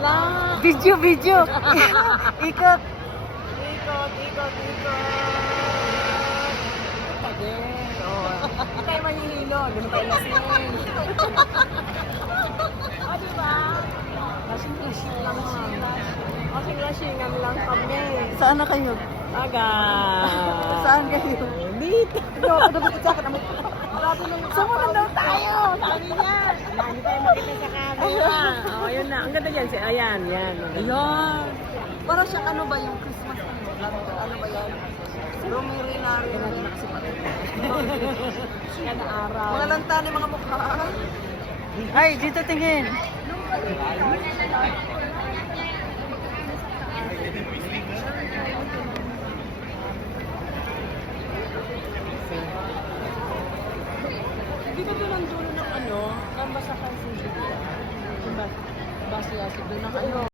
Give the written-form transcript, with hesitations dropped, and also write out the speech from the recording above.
Wala. Video, video. Ikot. Ikot. Pwede. Hindi tayo mahihilo. Hindi tayo lasing. O, diba? Lasing-lasing lang kami. Lasing-lasingan lang kami. Saan na kayo? Agad. Saan kayo? Dito. Ano ba sa akin? Sumunod daw tayo. Sabi niya. Hindi tayo makita sa camera. O, yun na. Ang ganda yan. Ayan, yan. Ayan. Parang siya ano ba yung Christmas ano ba yan? Lumirinary. Yan na araw. Mga lanta ni mga mukha. Ay, dito tingin. Di ba doon ang dulo ng ano? Kamba sa Kansas City? Diba? Basta doon ang ano?